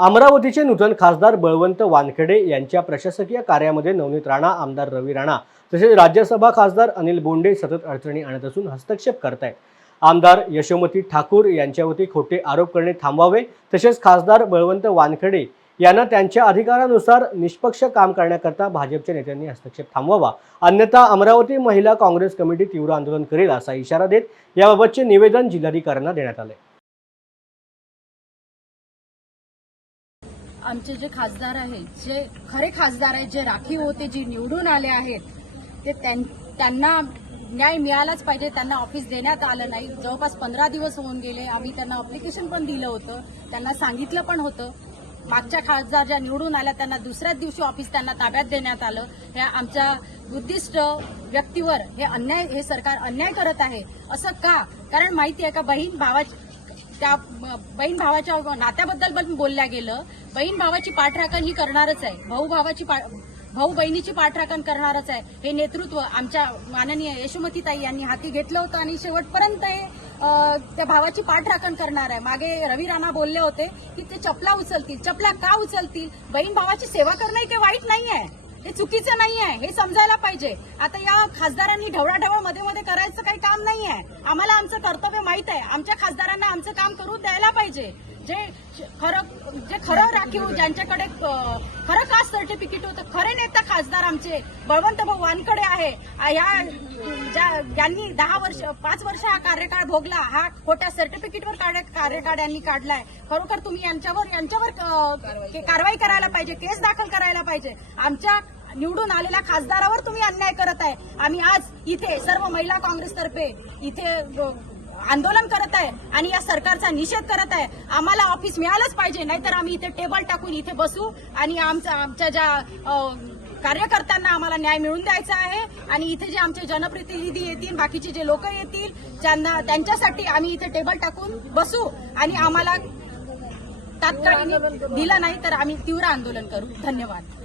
अमरावतीचे नूतन खासदार बळवंत वानखेडे यांच्या प्रशासकीय कार्यामध्ये नवनीत राणा, आमदार रवी राणा तसेच राज्यसभा खासदार अनिल बोंडे सतत अडचणी आणत असून हस्तक्षेप करतायत। आमदार यशोमती ठाकूर यांच्यावरती खोटे आरोप करणे थांबवावे, तसेच खासदार बळवंत वानखेडे यांना त्यांच्या अधिकारानुसार निष्पक्ष काम करण्याकरता भाजपच्या नेत्यांनी हस्तक्षेप थांबवावा, अन्यथा अमरावती महिला काँग्रेस कमिटी तीव्र आंदोलन करेल असा इशारा देत याबाबतचे निवेदन जिल्हाधिकाऱ्यांना देण्यात आले। आमचे जे खासदार आहेत, जे खरे खासदार आहेत, जे राखीव होते, जे निवडून आले आहेत, ते त्यांना न्याय मिळालाच पाहिजे। त्यांना ऑफिस देण्यात आलं नाही। जवळपास 15 दिवस होऊन गेले। आम्ही त्यांना अप्लिकेशन पण दिलं होतं, त्यांना सांगितलं पण होतं। मागच्या खासदार ज्या निवडून आल्या त्यांना दुसऱ्याच दिवशी ऑफिस त्यांना ताब्यात देण्यात आलं। हे आमच्या बुद्धिस्ट व्यक्तीवर हे सरकार अन्याय करत आहे। असं का? कारण माहिती आहे का, बहीण भावाच्या नात्याबद्दल पण बोलल्या गेलं। बहीण भावाची पाठराखण ही करणारच आहे, भाऊ बहिणीची पाठराखण करणारच आहे। हे नेतृत्व आमच्या माननीय यशोमतीताई यांनी हाती घेतलं होतं आणि शेवटपर्यंत त्या भावाची पाठराखण करणार आहे। मागे रवी राणा बोलले होते की ते चपला उचलतील। चपला का उचलतील? बहीण भावाची सेवा करणं काही वाईट नाहीये, हे चुकीचं नाहीये, हे समजायला पाहिजे। आता या खासदारांनी ढवळाढवळ मध्ये करायचं काही काम नाहीये। आम्हाला आमचं कर्तव्य माहित आहे। आमच्या खासदारांना आमचं काम करू द्यायला पाहिजे। जे खरं राखीव, ज्यांच्याकडे खरं कास्ट सर्टिफिकेट होतं, खरे नेता खासदार आमचे बळवंत भाऊ वानखेडे आहे। यांनी 5 वर्ष हा कार्यकाळ भोगला, हा खोट्या सर्टिफिकेटवर कार्यकाळ यांनी काढलाय। खरोखर तुम्ही यांच्यावर कारवाई करायला पाहिजे, केस दाखल करायला पाहिजे। आमच्या निवडून आलेल्या खासदारावर तुम्ही अन्याय करत आहे। आम्ही आज इथे सर्व महिला काँग्रेसतर्फे इथे आंदोलन करत आहे आणि या सरकारचा निषेध करत आहे। आम्हाला ऑफिस मिळालंच पाहिजे, नाहीतर आम्ही इथे टेबल टाकून इथे बसू आणि आमच्या ज्या कार्यकर्त्यांना आम्हाला न्याय मिळवून द्यायचा आहे। आणि इथे जे आमचे जनप्रतिनिधी येतील, बाकीचे जे लोक येतील, त्यांच्यासाठी आम्ही इथे टेबल टाकून बसू आणि आम्हाला तात्काळ दिलं नाही तर आम्ही तीव्र आंदोलन करू। धन्यवाद।